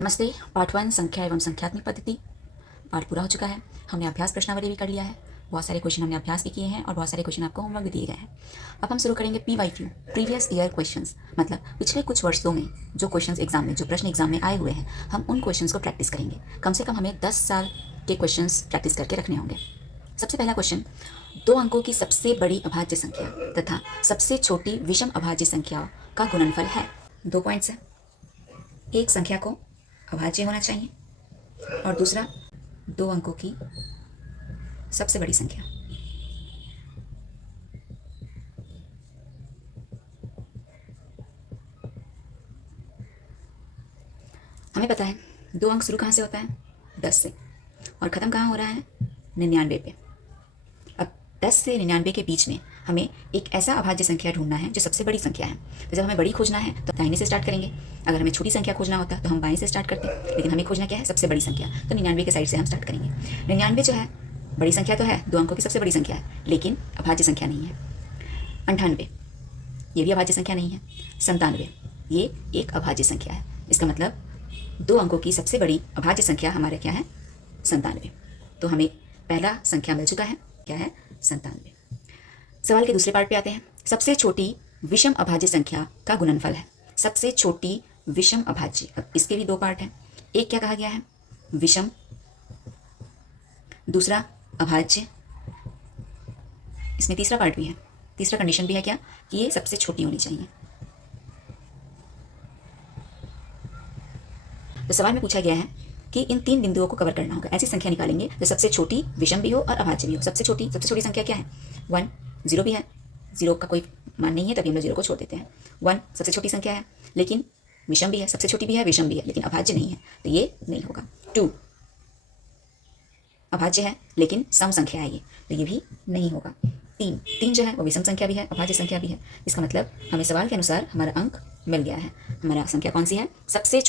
नमस्ते। पार्ट 1 संख्या एवं संख्यात्मक पद्धति पार्ट पूरा हो चुका है। हमने अभ्यास प्रश्नावली भी कर लिया है। बहुत सारे क्वेश्चन हमने अभ्यास भी किए हैं और बहुत सारे क्वेश्चन आपको होमवर्क भी दिए गए हैं। अब हम शुरू करेंगे PYQ, प्रीवियस ईयर क्वेश्चंस, मतलब पिछले कुछ वर्षों में जो क्वेश्चंस एग्जाम में, जो प्रश्न एग्जाम में आए हुए हैं, हम उन क्वेश्चंस को प्रैक्टिस करेंगे। कम से कम हमें 10 साल के क्वेश्चंस प्रैक्टिस करके रखने होंगे। सबसे पहला क्वेश्चन, 2 अंकों की सबसे बड़ी अभाज्य संख्या तथा सबसे छोटी विषम अभाज्य संख्या का गुणनफल है। 2 पॉइंट्स है। एक संख्या को अभाज्य होना चाहिए और दूसरा 2 अंकों की सबसे बड़ी संख्या। हमें पता है 2 अंक शुरू कहाँ से होता है? 10 से, और ख़त्म कहाँ हो रहा है? 99 पे। अब 10 से 99 के बीच में हमें एक ऐसा अभाज्य संख्या ढूंढना है जो सबसे बड़ी संख्या है। तो जब हमें बड़ी खोजना है तो दाहिने से स्टार्ट करेंगे। अगर हमें छोटी संख्या खोजना होता तो हम बाएं से स्टार्ट करते, लेकिन हमें खोजना क्या है? सबसे बड़ी संख्या। तो 99 के साइड से हम स्टार्ट करेंगे। 99 जो है बड़ी संख्या तो है, 2 अंकों की सबसे बड़ी संख्या है, लेकिन अभाज्य संख्या नहीं है। 98 ये भी अभाज्य संख्या नहीं है। 97 ये एक अभाज्य संख्या है। इसका मतलब 2 अंकों की सबसे बड़ी अभाज्य संख्या हमारे क्या है? 97। तो हमें पहला संख्या मिल चुका है, क्या है? 97। सवाल के दूसरे पार्ट पे आते हैं। सबसे छोटी विषम अभाज्य संख्या का गुणनफल है। सबसे छोटी विषम अभाज्य, अब इसके भी 2 पार्ट हैं। एक क्या कहा गया है? विषम, दूसरा अभाज्य। इसमें तीसरा पार्ट भी है, तीसरा कंडीशन भी है क्या? कि ये सबसे छोटी होनी चाहिए। तो सवाल में पूछा गया है कि इन 3 बिंदुओं को कवर करना होगा। ऐसी संख्या निकालेंगे जो सबसे छोटी विषम भी हो और अभाज्य भी हो। सबसे छोटी संख्या क्या है? 1। 0 भी है, 0 का कोई मान नहीं है, तभी हम लोग 0 को छोड़ देते हैं। 1 सबसे छोटी संख्या है, लेकिन विषम भी है, सबसे छोटी भी है, विषम भी है, लेकिन अभाज्य नहीं है, तो ये नहीं होगा। 2 अभाज्य है लेकिन सम संख्या है ये, तो ये भी नहीं होगा। 3 जो है वो विषम संख्या भी है, अभाज्य संख्या भी है। इसका मतलब हमें सवाल के अनुसार हमारा अंक मिल गया है। हमारा संख्या कौन सी है? सबसे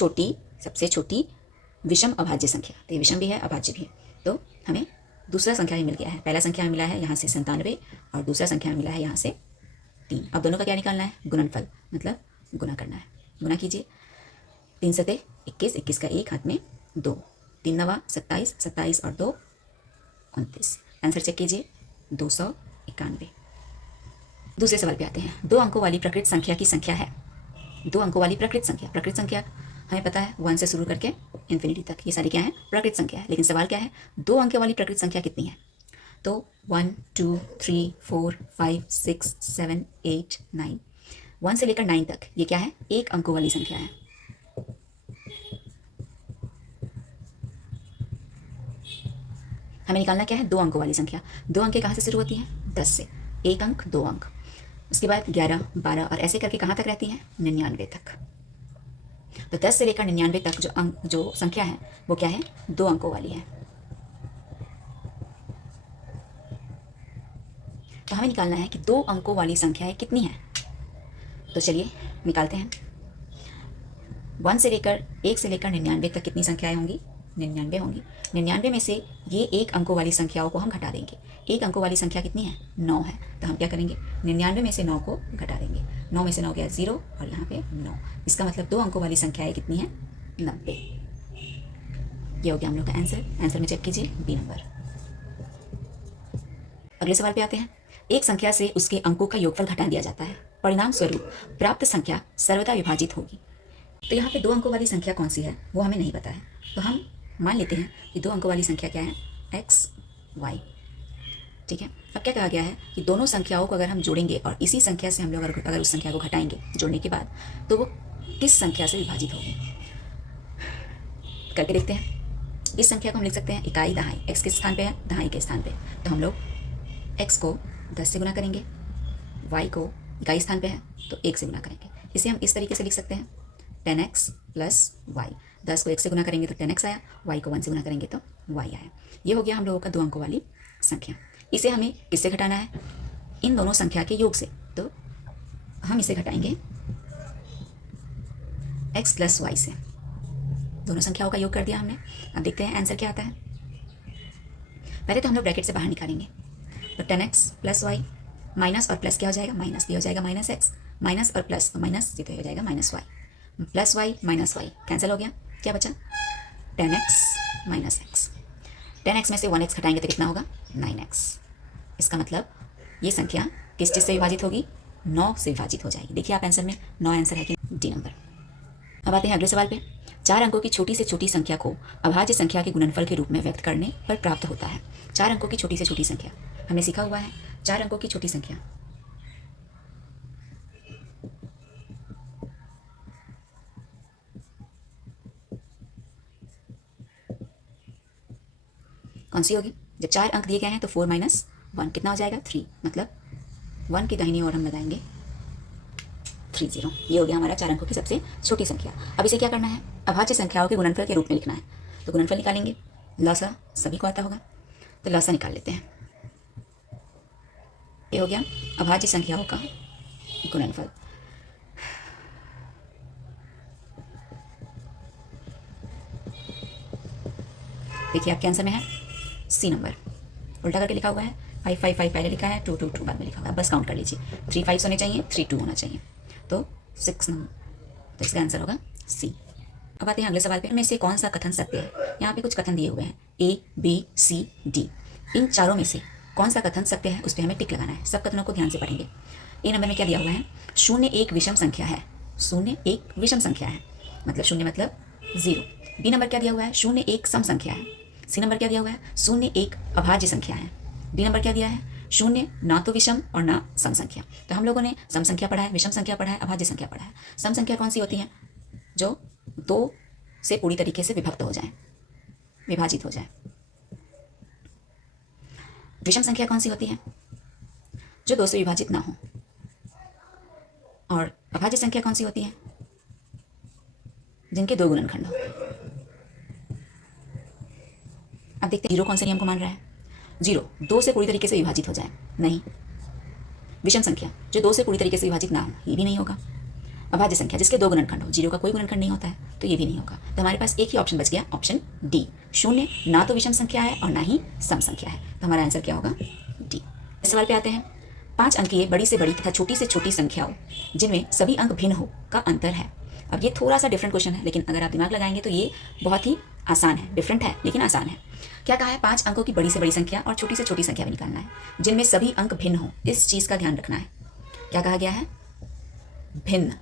छोटी विषम अभाज्य संख्या। तो ये विषम भी है, अभाज्य भी है, तो हमें दूसरा संख्या ही मिल गया है। पहला संख्या मिला है यहाँ से 97 और दूसरा संख्या मिला है यहाँ से 3। अब दोनों का क्या निकालना है? गुणनफल, मतलब गुना करना है। गुना कीजिए। 3 सते 21, 21 का 1 हाथ में 2, 3 नवा 27, 27 और 2 29। आंसर चेक कीजिए, 291। दूसरे सवाल पे आते हैं। 2 अंकों वाली प्रकृत संख्या की संख्या है। 2 अंकों वाली प्रकृत संख्या हमें पता है 1 से शुरू करके इन्फिनिटी तक, ये सारी क्या है? प्रकृत संख्या है। लेकिन सवाल क्या है? 2 अंकों वाली प्रकृत संख्या कितनी है? तो 1 2 3 4 5 6 7 8 9, 1 से लेकर 9 तक ये क्या है? 1 अंकों वाली संख्या है। हमें निकालना क्या है? 2 अंकों वाली संख्या। 2 अंकें कहाँ से शुरू होती हैं? 10 से। 1 अंक, 2 अंक, उसके बाद 11 12 और ऐसे करके कहाँ तक रहती हैं? 99 तक। तो 10 से लेकर 99 तक जो संख्या है वो क्या है? 2 अंकों वाली है। तो हमें निकालना है कि 2 अंकों वाली संख्याएं कितनी हैं। तो चलिए निकालते हैं। 1 से लेकर 99 तक कितनी संख्याएं होंगी? 99 होंगी। 99 में से ये 1 अंकों वाली संख्याओं को हम घटा देंगे। 1 अंकों वाली संख्या कितनी है? 9 है। तो हम क्या करेंगे? 99 में से 9 को घटा देंगे। 9 में से 9 गया 0 और यहाँ पे 9। इसका मतलब 2 अंकों वाली संख्याएं कितनी है? 90। ये हो गया हम लोग का आंसर। आंसर में चेक कीजिए, बी नंबर। अगले सवाल पे आते हैं। एक संख्या से उसके अंकों का योगफल घटा दिया जाता है, परिणाम स्वरूप प्राप्त संख्या सर्वदा विभाजित होगी। तो यहाँ पे 2 अंकों वाली संख्या कौन सी है वो हमें नहीं पता है, तो हम मान लेते हैं कि 2 अंकों वाली संख्या क्या है? x y। ठीक है। अब क्या कहा गया है कि दोनों संख्याओं को अगर हम जोड़ेंगे और इसी संख्या से हम लोग अगर उस संख्या को घटाएंगे जोड़ने के बाद, तो वो किस संख्या से विभाजित होगी? करके देखते हैं। इस संख्या को हम लिख सकते हैं इकाई दहाई। x किस स्थान पे है? दहाई के स्थान पे। तो हम लोग x को 10 से गुना करेंगे, y को इकाई स्थान पे है तो 1 से गुना करेंगे। इसे हम इस तरीके से लिख सकते हैं 10x प्लस y। 10 को 1 से गुना करेंगे तो 10x आया, y को 1 से गुना करेंगे तो y आया। ये हो गया हम लोगों का 2 अंकों वाली संख्या। इसे हमें किससे घटाना है? इन दोनों संख्या के योग से। तो हम इसे घटाएंगे x प्लस y से। दोनों संख्याओं का योग कर दिया हमने। अब देखते हैं आंसर क्या आता है। पहले तो हम लोग ब्रैकेट से बाहर निकालेंगे, तो 10x प्लस y, माइनस और प्लस क्या हो जाएगा? माइनस। ये हो जाएगा माइनस x, माइनस और प्लस, तो माइनस ये तो हो जाएगा minus y, plus y minus y cancel हो गया। क्या बचा 10x माइनस एक्स। 10x में से 1x घटाएंगे तो कितना होगा 9x। इसका मतलब ये संख्या किस चीज़ से विभाजित होगी 9 से विभाजित हो जाएगी। देखिए आप आंसर में 9 आंसर है कि डी नंबर। अब आते हैं अगले सवाल पे। 4 अंकों की छोटी से छोटी संख्या को अभाज्य संख्या के गुणनफल के रूप में व्यक्त करने पर प्राप्त होता है। 4 अंकों की छोटी से छोटी संख्या हमने सीखा हुआ है। 4 अंकों की छोटी संख्या कौन सी होगी? जब 4 अंक दिए गए हैं तो 4 माइनस 1 कितना हो जाएगा 3, मतलब 1 की दाहिनी ओर हम लगाएंगे 30। ये हो गया हमारा 4 अंकों की सबसे छोटी संख्या। अब इसे क्या करना है? अभाज्य संख्याओं के गुणनफल के रूप में लिखना है। तो गुणनफल निकालेंगे, लसा सभी को आता होगा, तो लसा निकाल लेते हैं। ये हो गया अभाज्य संख्याओं का गुणनफल। देखिए आपके आंसर में है सी नंबर। उल्टा करके लिखा हुआ है 5 5 5 पहले लिखा है, 2 2 2 बाद में लिखा हुआ है। बस काउंट कर लीजिए, 3 5 होने चाहिए, 3 2 होना चाहिए, तो 6 नंबर। तो इसका आंसर होगा सी। अब आते हैं अगले सवाल पे। इनमें से कौन सा कथन सत्य है? यहाँ पे कुछ कथन दिए हुए हैं A B C D। इन चारों में से कौन सा कथन सत्य है उस पर हमें टिक लगाना है। सब कथनों को ध्यान से पढ़ेंगे। ए नंबर में क्या दिया हुआ है? 0 एक विषम संख्या है। 0 एक विषम संख्या है, मतलब 0 मतलब 0। बी नंबर क्या दिया हुआ है? 0 एक सम संख्या है। सी नंबर क्या दिया हुआ है? 0 एक अभाज्य संख्या है। डी नंबर क्या दिया है? 0 ना तो विषम और ना सम संख्या। तो हम लोगों ने सम संख्या पढ़ा है, विषम संख्या पढ़ा है, अभाज्य संख्या पढ़ा है। सम संख्या कौन सी होती है? जो 2 से पूरी तरीके से विभक्त हो जाए, विभाजित हो जाए। विषम संख्या कौन सी होती है? जो 2 से विभाजित ना हो। और अभाज्य संख्या कौन सी होती है? जिनके 2 गुणनखंड हो। अब देखते हैं 0 कौन से नियम को मान रहा है। 0 2 से पूरी तरीके से विभाजित हो जाए, नहीं। विषम संख्या जो 2 से पूरी तरीके से विभाजित ना हो, ये भी नहीं होगा। अभाज्य संख्या जिसके 2 गुणनखंड हो, 0 का कोई गुणनखंड नहीं होता है, तो ये भी नहीं होगा। तो हमारे पास एक ही ऑप्शन बच गया, ऑप्शन डी। 0 ना तो विषम संख्या है और ना ही सम संख्या है, तो हमारा आंसर क्या होगा? डी। इस सवाल पे आते हैं। 5 अंकीय बड़ी से बड़ी तथा छोटी से छोटी संख्याओं जिनमें सभी अंक भिन्न हो का अंतर है। अब ये थोड़ा सा डिफरेंट क्वेश्चन है, लेकिन अगर आप दिमाग लगाएंगे तो ये बहुत ही आसान है। डिफरेंट है लेकिन आसान है। क्या कहा है? 5 अंकों की बड़ी से बड़ी संख्या और छोटी से छोटी संख्या भी निकालना है जिनमें सभी अंक भिन्न हो। इस चीज़ का ध्यान रखना है। क्या कहा गया है? भिन्न।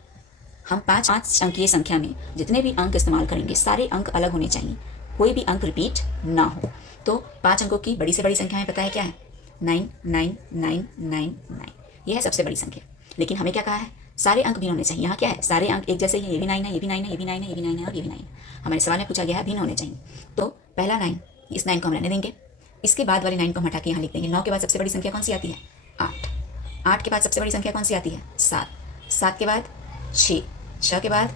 हम 5 अंकीय संख्या में जितने भी अंक इस्तेमाल करेंगे सारे अंक अलग होने चाहिए, कोई भी अंक रिपीट ना हो। तो 5 अंकों की बड़ी से बड़ी संख्या में पता है क्या है? 9 9 9 9 9। यह है सबसे बड़ी संख्या। लेकिन हमें क्या कहा है? सारे अंक भिन्न होने चाहिए। यहाँ क्या है? सारे अंक एक जैसे ही, ये भी 9 है, ये भी 9 है, ये भी 9 है, ये भी 9 है और ये भी 9 है। हमारे सवाल में पूछा गया है भिन्न होने चाहिए। तो पहला 9, इस 9 को हम रहने देंगे। इसके बाद वाले 9 को हम हटा के यहाँ लिख देंगे। 9 के बाद सबसे बड़ी संख्या कौन सी आती है? 8। 8 के बाद सबसे बड़ी संख्या कौन सी आती है? 7। 7 के बाद 6। 6 के बाद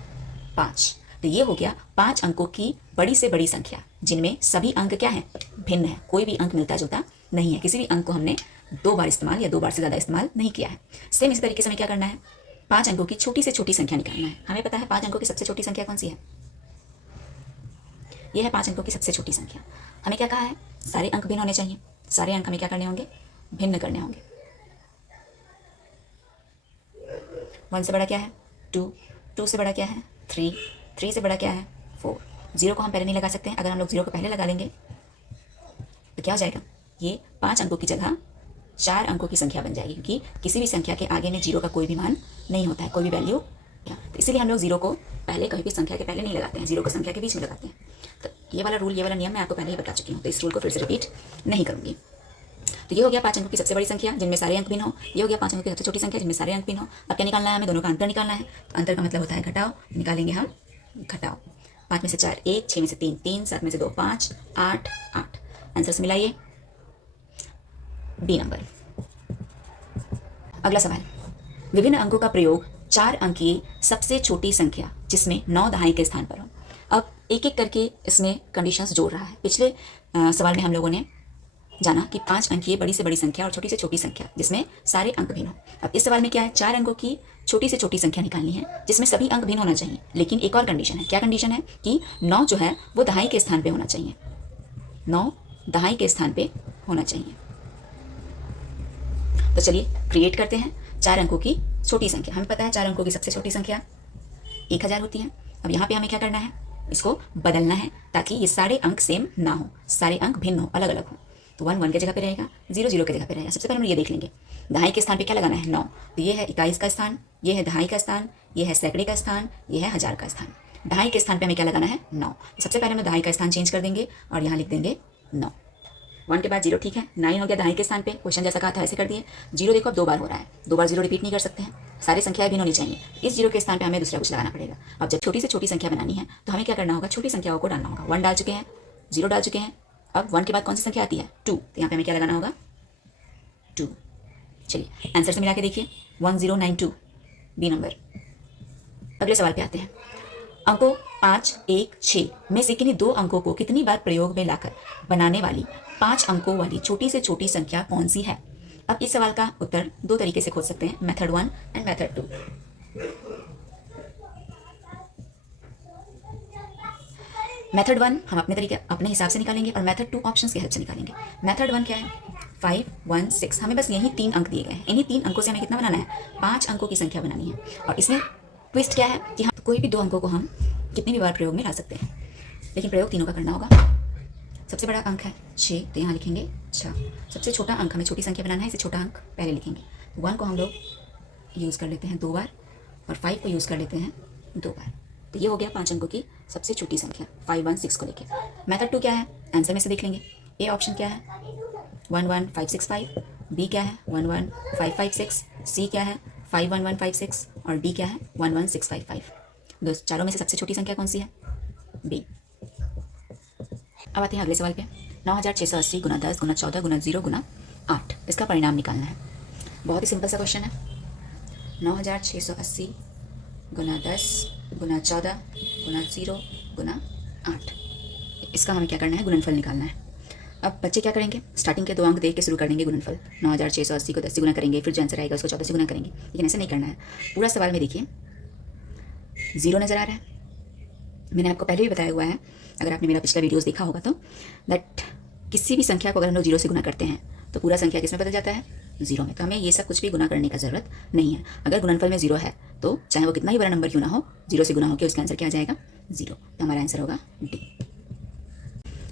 5। तो ये हो गया 5 अंकों की बड़ी से बड़ी संख्या जिनमें सभी अंक क्या है? भिन्न है। कोई भी अंक मिलता जुलता नहीं है। किसी भी अंक को हमने 2 बार इस्तेमाल या 2 बार से ज़्यादा इस्तेमाल नहीं किया है। सेम इसी तरीके से हमें क्या करना है? 5 अंकों की छोटी से छोटी संख्या निकालना है। हमें पता है 5 अंकों की सबसे छोटी संख्या कौन सी है? यह है 5 अंकों की सबसे छोटी संख्या। हमें क्या कहा है? सारे अंक भिन्न होने चाहिए। सारे अंक हमें क्या करने होंगे? भिन्न करने होंगे। 1 से बड़ा क्या है? 2। 2 से बड़ा क्या है? 3। 3 से बड़ा क्या है? 4। 0 को हम पहले नहीं लगा सकते हैं। अगर हम लोग 0 को पहले लगा लेंगे तो क्या हो जाएगा? ये 5 अंकों की जगह 4 अंकों की संख्या बन जाएगी, क्योंकि किसी भी संख्या के आगे में 0 का कोई भी मान नहीं होता है, कोई भी वैल्यू क्या। तो इसीलिए हम लोग 0 को पहले कभी भी संख्या के पहले नहीं लगाते हैं, 0 को संख्या के बीच में लगाते हैं। तो ये वाला रूल, ये वाला नियम मैं आपको पहले ही बता चुकी हूँ, तो इस रूल को फिर से रिपीट नहीं करूँगी। तो ये हो गया 5 अंकों की सबसे बड़ी संख्या जिनमें सारे अंक भिन्न हो। ये हो गया 5 अंकों की सबसे छोटी संख्या जिनमें सारे अंक भिन्न हो। अब क्या निकालना है? हमें दोनों का अंतर निकालना है। तो अंतर का मतलब होता है घटाओ। निकालेंगे हम घटाओ। 5 में से 4 1, 6 में से 3 3, 7 में से 2 5, 8 8। आंसर से मिलाइए बी नंबर। अगला सवाल। विभिन्न अंकों का प्रयोग 4 अंकीय सबसे छोटी संख्या जिसमें 9 दहाई के स्थान पर हो। अब एक एक करके इसमें कंडीशंस जोड़ रहा है। पिछले सवाल में हम लोगों ने जाना कि 5 अंकीय बड़ी से बड़ी संख्या और छोटी से छोटी संख्या जिसमें सारे अंक भिन्न हो। अब इस सवाल में क्या है? 4 अंकों की छोटी से छोटी संख्या निकालनी है जिसमें सभी अंक भिन्न होना चाहिए। लेकिन एक और कंडीशन है। क्या कंडीशन है? कि 9 जो है वो दहाई के स्थान पे होना चाहिए। 9 दहाई के स्थान पे होना चाहिए। तो चलिए क्रिएट करते हैं 4 अंकों की छोटी संख्या। हमें पता है 4 अंकों की सबसे छोटी संख्या 1000 होती है। अब यहाँ पे हमें क्या करना है? इसको बदलना है ताकि ये सारे अंक सेम ना हो, सारे अंक भिन्न हो, अलग अलग हो। तो 1 1 की जगह पे रहेगा, 0 0 की जगह पे रहेगा। सबसे पहले हम ये देख लेंगे दहाई के स्थान पे क्या लगाना है, 9। तो ये है इकाईस का स्थान, ये है दहाई का स्थान, ये है सैकड़े का स्थान, ये है हजार का स्थान। दहाई के स्थान पे हमें क्या लगाना है, 9। तो सबसे पहले हम दहाई का स्थान चेंज कर देंगे और यहाँ लिख देंगे 9। 1 के बाद 0, ठीक है। 9 हो गया दहाई के स्थान पे, क्वेश्चन जैसा कहा था वैसे कर दिए। 0 देखो अब 2 बार हो रहा है, 2 बार 0 रिपीट नहीं कर सकते हैं, सारी संख्याएं भिन्न होनी चाहिए। इस 0 के स्थान पे हमें दूसरा कुछ लगाना पड़ेगा। अब जब छोटी से छोटी संख्या बनानी है तो हमें क्या करना होगा, छोटी संख्याओं को डालना होगा। 1 डाल चुके हैं, 0 डाल चुके हैं, अब 1 के बाद कौन सी संख्या आती है, 2। तो यहाँ पे हमें क्या लगाना होगा, 2। चलिए आंसर से मिला के देखिए, 1092 बी नंबर। अगले सवाल पे आते हैं। अंकों 5, 1, 6 में से किन्हीं 2 अंकों को कितनी बार प्रयोग में लाकर बनाने वाली 5 अंकों वाली छोटी से छोटी संख्या कौन सी है। अब इस सवाल का उत्तर 2 तरीके से खोज सकते हैं, मेथड 1 एंड मेथड 2। मेथड 1 हम अपने तरीके अपने हिसाब से निकालेंगे और मेथड 2 ऑप्शंस की हेल्प से निकालेंगे। मेथड 1 क्या है, 5, 1, 6। हमें बस यही 3 अंक दिए गए हैं, इन्हीं 3 अंकों से हमें कितना बनाना है, 5 अंकों की संख्या बनानी है। और इसमें ट्विस्ट क्या है कि हम कोई भी 2 अंकों को हम कितनी भी बार प्रयोग में ला सकते हैं, लेकिन प्रयोग तीनों का करना होगा। सबसे बड़ा अंक है 6, तो यहाँ लिखेंगे 6। सबसे छोटा अंक, हमें छोटी संख्या बनाना है, इसे छोटा अंक पहले लिखेंगे। 1 को हम लोग यूज़ कर लेते हैं 2 बार और 5 को यूज़ कर लेते हैं 2 बार। तो ये हो गया 5 अंकों की सबसे छोटी संख्या 5, 1, 6 को लेके। मेथड 2 क्या है, आंसर में से देख लेंगे। ए ऑप्शन क्या है, 1, 1, 5, 6, 5। बी क्या है, 1, 1, 5, 5, 6। सी क्या है, 5, 1, 1, 5, 6। और डी क्या है, 1, 1, 6, 5, 5। दो चारों में से सबसे छोटी संख्या कौन सी है, बी। अब आते हैं अगले सवाल पे। 9680 गुना 10 गुना 14 गुना 0 गुना 8, इसका परिणाम निकालना है। बहुत ही सिंपल सा क्वेश्चन है। 9680 गुना 10 गुना 14 गुना 0 गुना 8, इसका हमें क्या करना है, गुणनफल निकालना है। अब बच्चे क्या करेंगे, स्टार्टिंग के 2 अंक देख के शुरू कर देंगे गुणनफल। 9680 को 10 से गुना करेंगे, फिर जो आंसर आएगा उसको 14 से गुना करेंगे, लेकिन ऐसे नहीं करना है। पूरा सवाल में देखिए 0 नज़र आ रहा है। मैंने आपको पहले भी बताया हुआ है, अगर आपने मेरा पिछला वीडियोस देखा होगा तो, दैट किसी भी संख्या को अगर हम लोग 0 से गुना करते हैं तो पूरा संख्या किस में बदल जाता है, 0 में। तो हमें ये सब कुछ भी गुना करने का ज़रूरत नहीं है। अगर गुणनफल में 0 है तो चाहे वो कितना ही बड़ा नंबर क्यों ना हो, 0 से गुना होकर उसका आंसर क्या आ जाएगा, 0। तो हमारा आंसर होगा डी।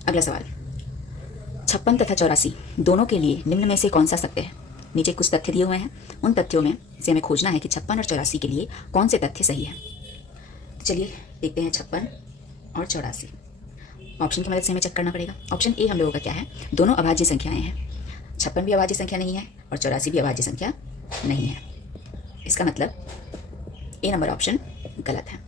अगला सवाल, 56 तथा 84 दोनों के लिए निम्न में से कौन सा सत्य है। नीचे कुछ तथ्य दिए हुए हैं, उन तथ्यों में से हमें खोजना है कि 56 और 84 के लिए कौन से तथ्य सही है। तो चलिए देखते हैं 56 और 84। ऑप्शन की मदद से हमें चेक करना पड़ेगा। ऑप्शन ए हम लोगों का क्या है, दोनों अभाज्य संख्याएं हैं। 56 भी अभाज्य संख्या नहीं है और 84 भी अभाज्य संख्या नहीं है। इसका मतलब ए नंबर ऑप्शन गलत है।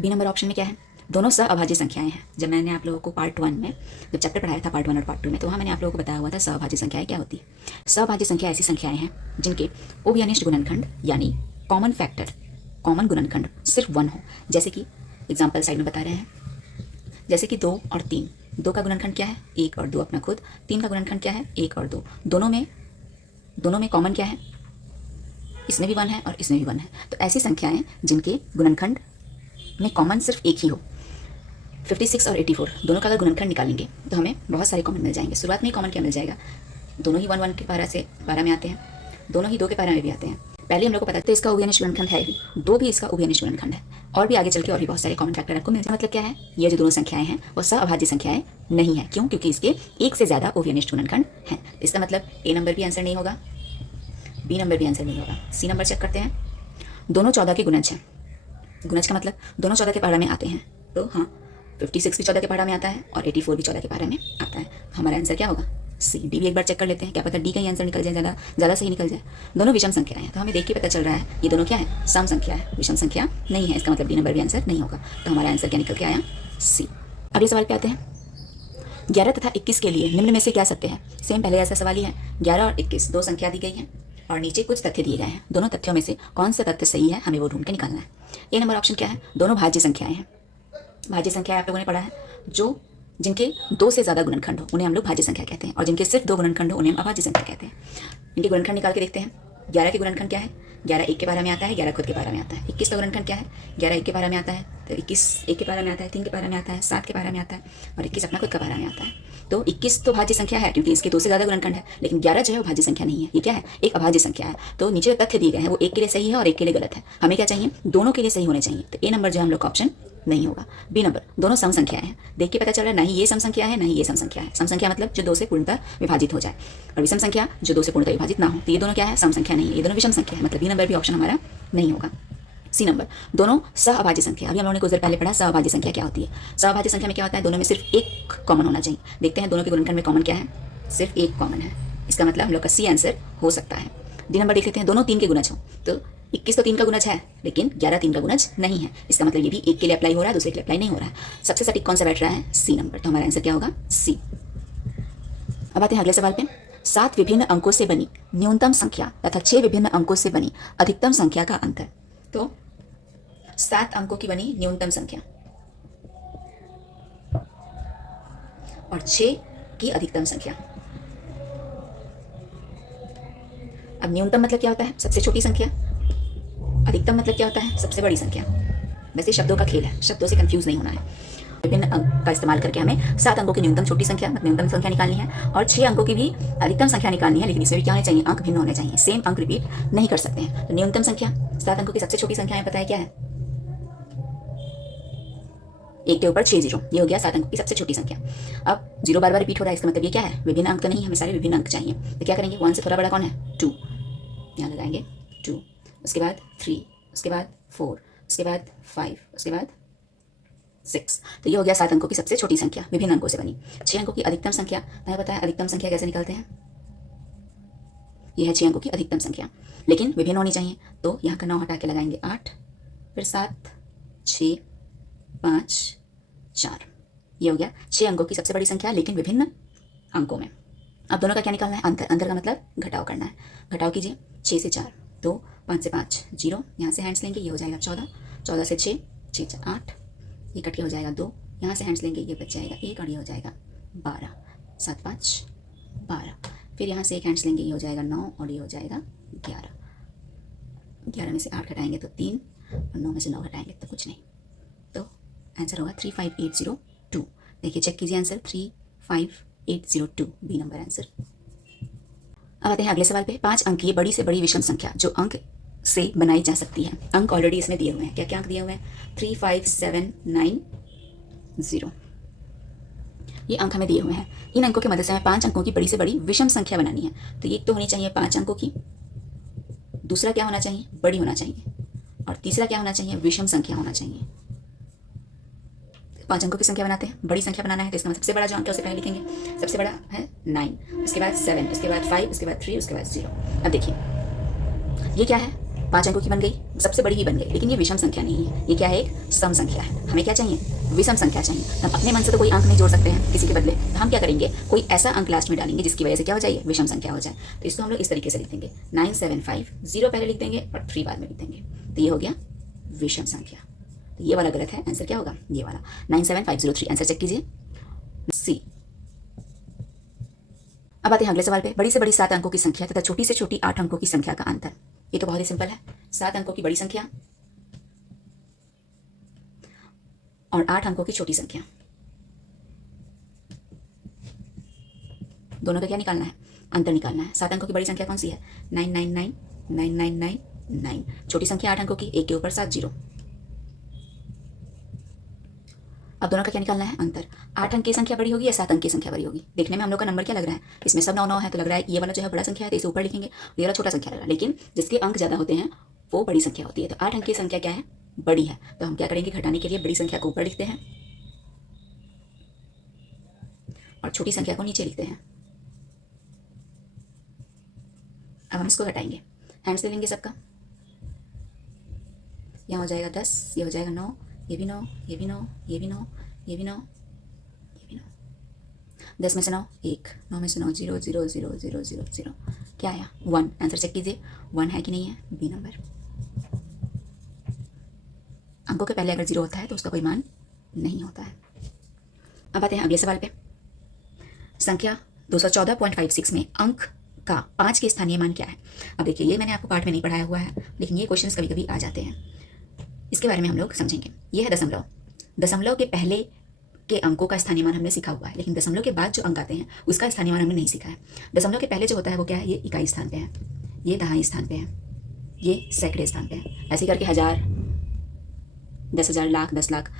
बी नंबर ऑप्शन में क्या है, दोनों सअभाज्य संख्याएं हैं। जब मैंने आप लोगों को पार्ट 1 में जब चैप्टर पढ़ाया था, पार्ट 1 और पार्ट 2 में, तो वहाँ मैंने आप लोगों को बताया हुआ था सअभाज्य संख्याएं क्या होती है। सअभाज्य संख्या ऐसी संख्याएं हैं जिनके उभयनिष्ठ गुणनखंड यानी कॉमन फैक्टर, कॉमन गुणनखंड सिर्फ 1 हो। जैसे कि एग्जाम्पल साइड में बता रहे हैं, जैसे कि 2 और 3। 2 का गुणनखंड क्या है, 1 और 2 अपना खुद। 3 का गुणनखंड क्या है, 1 और 2। दोनों में कॉमन क्या है, इसमें भी 1 है और इसमें भी 1 है। तो ऐसी संख्याएं जिनके गुणनखंड में कॉमन सिर्फ एक ही हो। 56 और 84 दोनों का अगर गुणनखंड निकालेंगे तो हमें बहुत सारे कॉमन मिल जाएंगे। शुरुआत में ही कॉमन क्या मिल जाएगा, दोनों ही 1 1 के पारा से पारा में आते हैं, दोनों ही 2 के पारा में भी आते हैं। पहले हम लोग को पता है तो इसका उभयनिष्ठ गुणनखंड है ही, 2 भी इसका उभयनिष्ठ गुणनखंड है, और भी आगे चल के और भी बहुत सारे कॉमन फैक्टर आपको मिल जाए। मतलब क्या है, ये जो दोनों संख्याएं हैं वो सअभाज्य संख्याएं नहीं है। क्यों, क्योंकि इसके एक से ज़्यादा उभयनिष्ठ गुणनखंड हैं। इसका मतलब ए नंबर भी आंसर नहीं होगा, बी नंबर भी आंसर नहीं होगा। सी नंबर चेक करते हैं, दोनों 14 के गुणज हैं। गुणज का मतलब दोनों 14 के पारा में आते हैं। तो हाँ, 56 भी 14 के पारा में आता है और 84 भी 14 के पारा में आता है। हमारा आंसर क्या होगा, सी। डी भी एक बार चेक कर लेते हैं, क्या पता डी का ही आंसर निकल जाए, ज़्यादा सही निकल जाए। दोनों विषम संख्याएं हैं, तो हमें देख के पता चल रहा है ये दोनों क्या है, सम संख्या है, विषम संख्या नहीं है। इसका मतलब डी नंबर भी आंसर नहीं होगा। तो हमारा आंसर क्या निकल के आया, सी। अगले सवाल पे आते हैं। 11 तथा 21 के लिए निम्न में से क्या सत्य है। सेम पहले ऐसा सवाल ही है। 11 और 21 दो संख्या दी गई है और नीचे कुछ तथ्य दिए गए हैं। दोनों तथ्यों में से कौन सा तथ्य सही है, हमें वो ढूंढ के निकालना है। ए नंबर ऑप्शन क्या है, दोनों भाज्य संख्याएं हैं। भाज्य संख्या आप लोगों ने पढ़ा है, जो जिनके 2 से ज़्यादा गुणनखंड हो उन्हें हम लोग भाज्य संख्या कहते हैं, और जिनके सिर्फ 2 गुणनखंड हो उन्हें हम अभाज्य संख्या कहते हैं। इनके गुणनखंड निकाल के देखते हैं। 11 के गुणनखंड क्या है, 11 1 के पारा में आता है, 11 खुद के पारा में आता है। 21 का गुणनखंड क्या है, 11 1 के पारा में आता है, तो 21 1 के पारा में आता है, 3 के पारा में आता है, 7 के पारा में आता है, और 21 अपना खुद का पारा में आता है। तो 21 तो भाज्य संख्या है क्योंकि इसके 2 से ज़्यादा गुणनखंड है, लेकिन 11 जो है वो भाज्य संख्या नहीं है। ये क्या है, एक अभाज्य संख्या है। तो नीचे जो तथ्य दिए गए हैं वो एक के लिए सही है और एक के लिए गलत है। हमें क्या चाहिए, दोनों के लिए सही होने चाहिए। तो ए नंबर जो हम लोग का ऑप्शन नहीं होगा। बी नंबर, दोनों सम संख्याएं हैं। देख के पता चल रहा है ना ही ये सम संख्या है ना ही ये सम संख्या है। सम संख्या मतलब जो 2 से पूर्णतः विभाजित हो जाए, और विषम संख्या जो 2 से पूर्णतः विभाजित ना हो। तो ये दोनों क्या है, सम संख्या नहीं है, ये दोनों विषम संख्या है। मतलब बी नंबर भी ऑप्शन हमारा नहीं होगा। सी नंबर, दोनों सहअभाज्य संख्या। अभी हम लोगों ने कुछ देर पहले पढ़ा सहअभाज्य संख्या क्या होती है। सहअभाज्य संख्या में क्या होता है, दोनों में सिर्फ एक कॉमन होना चाहिए। देखते हैं दोनों के गुणनखंड में कॉमन क्या है, सिर्फ एक कॉमन है। इसका मतलब हम लोग का सी आंसर हो सकता है। डी नंबर देख लेते हैं, दोनों 3 के गुणज हो। तो 21 तो 3 का गुणज है, लेकिन 11 3 का गुणज नहीं है। इसका मतलब ये भी एक के लिए अप्लाई हो रहा है, दूसरे के लिए अप्लाई नहीं हो रहा है। सबसे सटीक कौन सा बैठ रहा है, सी नंबर। तो हमारा आंसर क्या होगा, सी। अब आते हैं अगले सवाल पे। 7 विभिन्न अंकों से बनी न्यूनतम संख्या तथा 6 विभिन्न अंकों से बनी अधिकतम संख्या का अंतर। तो 7 अंकों की बनी न्यूनतम संख्या और 6 की अधिकतम संख्या। अब न्यूनतम मतलब क्या होता है, सबसे छोटी संख्या। अधिकतम मतलब क्या होता है, सबसे बड़ी संख्या। वैसे शब्दों का खेल है, शब्दों से कंफ्यूज नहीं होना है। विभिन्न अंक का इस्तेमाल करके हमें 7 अंकों की न्यूनतम छोटी संख्या मतलब न्यूनतम संख्या निकालनी है और 6 अंकों की भी अधिकतम संख्या निकालनी है। लेकिन इसमें भी क्या होने चाहिए, अंक भिन्न होने चाहिए, सेम अंक रिपीट नहीं कर सकते हैं। तो न्यूनतम संख्या 7 अंकों की सबसे छोटी संख्या है, पता है क्या है, 1 के ऊपर 6 जीरो, ये हो गया 7 अंकों की सबसे छोटी संख्या। अब 0 बार बार रिपीट हो रहा है, इसका मतलब ये क्या है, विभिन्न अंक तो नहीं, हमें सारे विभिन्न अंक चाहिए। तो क्या करेंगे, 1 से थोड़ा बड़ा कौन है, 2, यहाँ लगाएंगे 2, उसके बाद 3, उसके बाद 4, उसके बाद 5, उसके बाद 6। तो ये हो गया 7 अंकों की सबसे छोटी संख्या, विभिन्न अंकों से बनी। 6 अंकों की अधिकतम संख्या, हमें पता है अधिकतम संख्या कैसे निकालते हैं, ये है 6 अंकों की अधिकतम संख्या, लेकिन विभिन्न होनी चाहिए। तो यहाँ का 9 हटा के लगाएंगे 8, फिर 7, 6, 5, 4। ये हो गया 6 अंकों की सबसे बड़ी संख्या, लेकिन विभिन्न अंकों में। अब दोनों का क्या निकालना है, अंतर। अंतर का मतलब घटाव करना है। घटाव कीजिए, 6 से 4 2, 5 से 5 0, यहाँ से हैंड्स लेंगे, ये हो जाएगा 14, 14 से 6, 6 से 8, ये कट के हो जाएगा 2, यहाँ से हैंड्स लेंगे, ये बच जाएगा 1 और ये हो जाएगा 12, 7 5 12, फिर यहाँ से एक हैंड्स लेंगे, ये हो जाएगा 9 और ये हो जाएगा 11, 11 में से 8 घटाएंगे तो 3 और 9 में से 9 घटाएंगे तो कुछ नहीं। तो आंसर होगा 35802। देखिए चेक कीजिए आंसर 35802, बी नंबर आंसर। अब आते हैं अगले सवाल पे। 5 अंकीय बड़ी से बड़ी विषम संख्या जो अंक से बनाई जा सकती है। अंक ऑलरेडी इसमें दिए हुए हैं, क्या क्या अंक दिए हुए हैं, 3 5 7 9 0, ये अंक हमें दिए हुए हैं। इन अंकों की मदद से हमें 5 अंकों की बड़ी से बड़ी विषम संख्या बनानी है। तो ये तो होनी चाहिए 5 अंकों की, दूसरा क्या होना चाहिए, बड़ी होना चाहिए, और तीसरा क्या होना चाहिए, विषम संख्या होना चाहिए। 5 अंकों की संख्या बनाते हैं, बड़ी संख्या बनाना है तो इसका सबसे बड़ा जो अंक है उसे पहले लिखेंगे। सबसे बड़ा है 9, उसके बाद 7, उसके बाद 5, उसके बाद 3, उसके बाद 0। अब देखिए ये क्या है, 5 अंकों की बन गई, सबसे बड़ी ही बन गई, लेकिन ये विषम संख्या नहीं है, ये क्या है, एक सम संख्या है। हमें क्या चाहिए, विषम संख्या चाहिए। हम अपने मन से तो कोई अंक नहीं जोड़ सकते हैं किसी के बदले, तो हम क्या करेंगे, कोई ऐसा अंक लास्ट में डालेंगे जिसकी वजह से क्या हो जाए, विषम संख्या हो जाए। तो इसको हम लोग इस तरीके से लिख देंगे, 9 7 5 0 पहले लिख देंगे और 3 बाद में लिख देंगे। तो ये हो गया विषम संख्या। तो ये वाला गलत है, आंसर क्या होगा, ये वाला 97503। आंसर चेक कीजिए, सी। अब आते हैं अगले सवाल पे। बड़ी से बड़ी 7 अंकों की संख्या तथा छोटी से छोटी 8 अंकों की संख्या का अंतर। ये तो बहुत ही सिंपल है, 7 अंकों की बड़ी संख्या और 8 अंकों की छोटी संख्या, दोनों का क्या निकालना है, अंतर निकालना है। 7 अंकों की बड़ी संख्या कौन सी है, 999 9999। छोटी संख्या 8 अंकों की, 1 के ऊपर 7 0। अब दोनों का क्या निकालना है, अंतर। 8 अंक की संख्या बड़ी होगी या 7 अंक की संख्या बड़ी होगी। देखने में हम लोग का नंबर क्या लग रहा है, इसमें सब 9 9 है, तो लग रहा है ये वाला जो है बड़ा संख्या है तो इसे ऊपर लिखेंगे, ये वाला छोटा संख्या लग रहा है। लेकिन जिसके अंक ज़्यादा होते हैं वो बड़ी संख्या होती है। तो 8 अंक की संख्या क्या है, बड़ी है, तो हम क्या करेंगे, घटाने के लिए बड़ी संख्या को ऊपर लिखते हैं और छोटी संख्या को नीचे लिखते हैं। अब हम इसको घटाएंगे, हैंड्स ले लेंगे सबका, यहाँ हो जाएगा 10, ये हो जाएगा 9, ये भी 9, ये भी 9, ये भी 9, ये भी 9, ये भी 9। 10 में से 9 1, 9 में से 9 0 0 0 0 0 0। क्या आया, 1। आंसर चेक कीजिए, 1 है कि नहीं है, बी नंबर। अंकों के पहले अगर 0 होता है तो उसका कोई मान नहीं होता है। अब आते हैं अगले सवाल पे। संख्या 214.56 में अंक का 5 के स्थानीय मान क्या है। अब देखिए ये मैंने आपको पाठ में नहीं पढ़ाया हुआ है, लेकिन ये क्वेश्चंस कभी कभी आ जाते हैं, इसके बारे में हम लोग समझेंगे। ये है दशमलव। दशमलव के पहले के अंकों का स्थानीय मान हमने सीखा हुआ है, लेकिन दशमलव के बाद जो अंक आते हैं उसका स्थानीय मान हमने नहीं सीखा है। दशमलव के पहले जो होता है वो क्या है, ये इकाई स्थान पे है, ये दहाई स्थान पे है, ये सैकड़े स्थान पे है, ऐसे करके 1000 10,000, लाख, 10 लाख।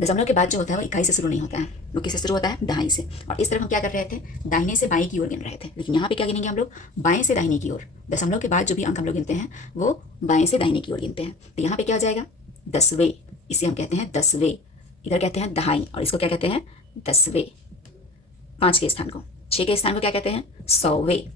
दशमलव के बाद जो होता है वो इकाई से शुरू नहीं होता है, वो किससे शुरू होता है? दहाई से। और इस तरफ हम क्या कर रहे थे? दाहिने से बाएं की ओर गिन रहे थे, लेकिन यहाँ पे क्या गिनेंगे हम लोग? बाएं से दाहिने की ओर। दशमलव के बाद जो भी अंक हम लोग गिनते हैं वो बाएं से दाहिने की ओर गिनते हैं। तो यहाँ पे क्या हो जाएगा? 10वें। इसे हम कहते हैं 10वें, इधर कहते हैं दहाई, और इसको क्या कहते हैं? 10वें। 5 के स्थान को, 6 के स्थान को क्या कहते हैं? 100वें।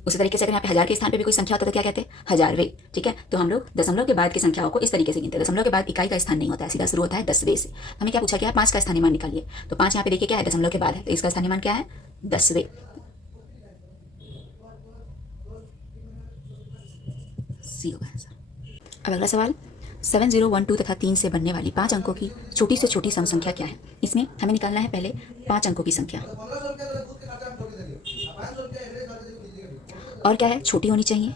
उसी तरीके से अगर यहाँ पे 1000 के स्थान पे भी कोई संख्या होता है तो क्या कहते हैं? 1000वें। ठीक है, तो हम लोग दशमलव के बाद की संख्याओं को इस तरीके से गिनते हैं। दशमलव के बाद इकाई का स्थान नहीं होता है, सीधा शुरू होता है 10वें से। हमें क्या पूछा गया? 5 का स्थानीय मान निकालिए। तो 5 यहाँ पे देखिए क्या है? दशमलव के बाद है, तो इसका स्थानीय मान क्या है? 10वें। सी होगा आंसर। अब अगला सवाल, 7012 तथा 3 से बनने वाली 5 अंकों की छोटी से छोटी सम संख्या क्या है? इसमें हमें निकालना है पहले 5 अंकों की संख्या। और क्या है? छोटी होनी चाहिए।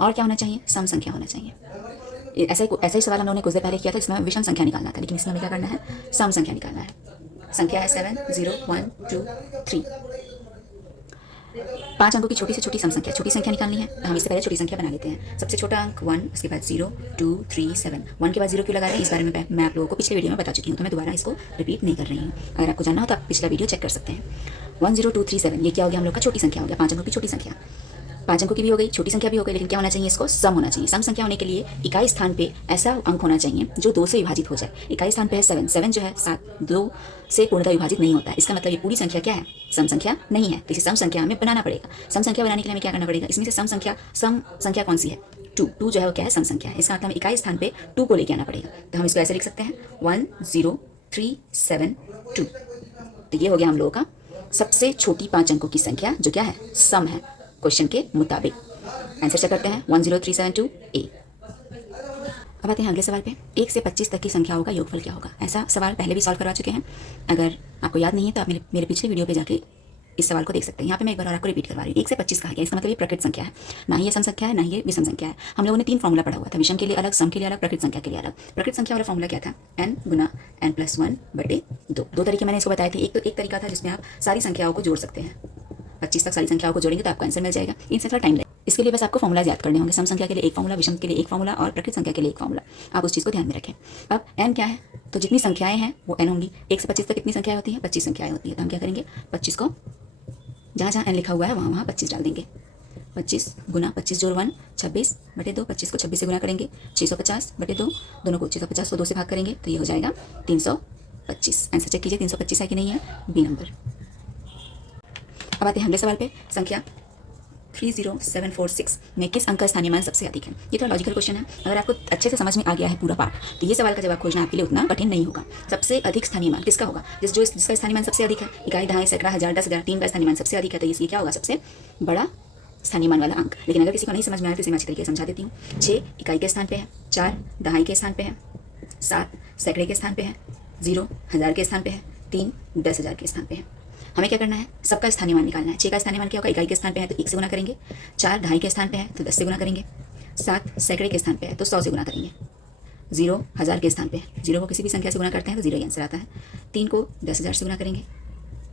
और क्या होना चाहिए? सम संख्या होना चाहिए। ऐसा ही सवाल हम लोगों ने कुछ देर पहले किया था, जिसमें विषम संख्या निकालना था, लेकिन इसमें हमें क्या करना है? सम संख्या निकालना है। संख्या है 70123। 5 अंकों की छोटी से छोटी सम संख्या, छोटी संख्या निकालनी है, तो हम इससे पहले छोटी संख्या बना लेते हैं। सबसे छोटा अंक 1, उसके बाद 0, 2, 3, 7। 1 के बाद 0 क्यों लगा रहे हैं, इस बारे में मैं आप लोगों को पिछले वीडियो में बता चुकी हूँ, तो मैं दोबारा इसको रिपीट नहीं कर रही हूँ। अगर आपको जानना हो तो आप पिछला वीडियो चेक कर सकते हैं। 10237 ये क्या हो गया? हम लोग का छोटी संख्या हो गया, 5 अंकों की छोटी संख्या। 5 अंकों की भी हो गई, छोटी संख्या भी हो गई, लेकिन क्या होना चाहिए? इसको सम होना चाहिए। सम संख्या होने के लिए इकाई स्थान पे ऐसा अंक होना चाहिए जो 2 से विभाजित हो जाए। इकाई स्थान पे है 7, 7 जो है 7 2 से पूर्णतः विभाजित नहीं होता है। इसका मतलब ये पूरी संख्या क्या है? सम संख्या नहीं है। तो इसे सम संख्या हमें बनाना पड़ेगा। सम संख्या बनाने के लिए हमें क्या करना पड़ेगा? इसमें से सम संख्या कौन सी है? 2 जो है वो क्या है? सम संख्या है। इसका मतलब हमें इकाई स्थान पे 2 को लेके आना पड़ेगा। तो हम इसको ऐसे लिख सकते हैं 10372। तो ये हो गया हम लोगों का सबसे छोटी 5 अंकों की संख्या, जो क्या है? सम है क्वेश्चन के मुताबिक। आंसर चेक करते हैं 10372 ए। अब आते हैं अगले सवाल पे, 1 से 25 तक की संख्याओं का योगफल क्या होगा? ऐसा सवाल पहले भी सॉल्व करवा चुके हैं। अगर आपको याद नहीं है तो आप मेरे पिछले वीडियो पे जाके इस सवाल को देख सकते हैं। यहाँ पे मैं एक बार और आपको रिपीट करवा रही हूँ। 1 से 25 कहा गया, इसका मतलब ये प्रकृत संख्या है, ना ही ये सम संख्या है, ना ही ये विषम संख्या है। हम लोगों ने 3 फॉर्मूला पढ़ा हुआ था, विषम के लिए अलग, सम के लिए अलग, प्रकृत संख्या के लिए अलग। प्रकृत संख्या वाला फॉर्मूला क्या था? n गुना n+1/2। 2 तरीके मैंने इसको बताए थे। एक तरीका था जिसमें आप सारी संख्याओं को जोड़ सकते हैं। 25 तक सारी संख्याओं को जोड़ेंगे तो आपको आंसर मिल जाएगा। इनसे थोड़ा टाइम लगेगा। इसके लिए बस आपको फॉर्मूला याद करने होंगे। सम संख्या के लिए एक फॉर्मूला, विषम के लिए एक फॉर्मूला और प्रकृत संख्या के लिए एक फॉर्मूला। आप उस चीज़ को ध्यान में रखें। अब n क्या है? तो जितनी संख्याएं हैं वो n होंगी। 1 से 25 तक कितनी संख्याएं होती हैं? 25 संख्याएं होती हैं। तो हम क्या करेंगे? 25 को जहाँ जहाँ n लिखा हुआ है वहाँ 25 डाल देंगे। 25 गुना 25 जोड़ 1 26/2। 25 को 26 से गुना करेंगे 650/2। दोनों को 650 को 2 से भाग करेंगे तो ये हो जाएगा 325। आंसर चेक कीजिए 325 है कि नहीं है, बी नंबर। अब आते हैं अगले सवाल पे, संख्या 30746 में किस अंक का स्थानीय मान सबसे अधिक है? ये तो लॉजिकल क्वेश्चन है। अगर आपको अच्छे से समझ में आ गया है पूरा पार्ट तो ये सवाल का जवाब खोजना आपके लिए उतना कठिन नहीं होगा। सबसे अधिक स्थानीय मान किसका होगा? जिसका स्थानीय मान सबसे अधिक है। इकाई, दहाई, सैकड़ा, हजार, 10,000, 3 का स्थानीय मान सबसे अधिक है, तो इसलिए क्या होगा? सबसे बड़ा स्थानीय मान वाला अंक। लेकिन अगर किसी को नहीं समझ में आए तो इसे मैं अच्छी तरीके से समझा देती हूँ। 6 इकाई के स्थान पे है, 4 दहाई के स्थान पे है, 7 सैकड़े के स्थान पे है, 0 हजार के स्थान पे है, 3 10,000 के स्थान पे है। हमें क्या करना है? सबका स्थानीय मान निकालना है। 6 का स्थानीय मान क्या होगा? इकाई के स्थान पे है तो 1 से गुना करेंगे। 4 दहाई के स्थान पे है तो 10 से गुना करेंगे। 7 सैकड़े के स्थान पे है तो 100 से गुना करेंगे। 0 हजार के स्थान पे है, 0 को किसी भी संख्या से गुना करते हैं तो 0 ही आंसर आता है। 3 को 10,000 से गुना करेंगे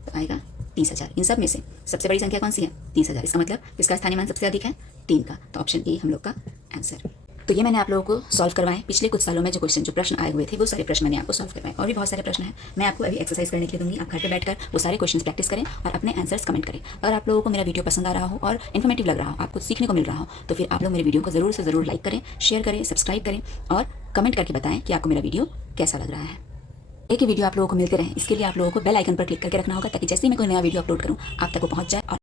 तो आएगा 30,000। इन सब में से सबसे बड़ी संख्या कौन सी है? 30,000। इसका मतलब इसका स्थानीय मान सबसे अधिक है 3 का, तो ऑप्शन ए हम लोग का आंसर। तो ये मैंने आप लोगों को सॉल्व करवाए। पिछले कुछ सालों में जो प्रश्न आए हुए थे वो सारे प्रश्न मैंने आपको सॉल्व करवाए। और भी बहुत सारे प्रश्न हैं, मैं आपको अभी एक्सरसाइज करने के लिए दूंगी। आप घर पे बैठकर वो सारे क्वेश्चन प्रैक्टिस करें और अपने आंसर्स कमेंट करें। अगर आप लोगों को मेरा वीडियो पसंद आ रहा हो और इन्फॉर्मेटिव लग रहा हो, आपको सीखने को मिल रहा हो, तो फिर आप लोग मेरे वीडियो को ज़रूर से ज़रूर लाइक करें, शेयर करें, सब्सक्राइब करें और कमेंट करके बताएं कि आपको मेरा वीडियो कैसा लग रहा है। एक ही वीडियो आप लोगों को मिलते रहे, इसके लिए आप लोगों को बेल आइकन पर क्लिक करके रखना होगा ताकि जैसे ही मैं कोई नया वीडियो अपलोड करूँ आप तक वो पहुँच जाए। और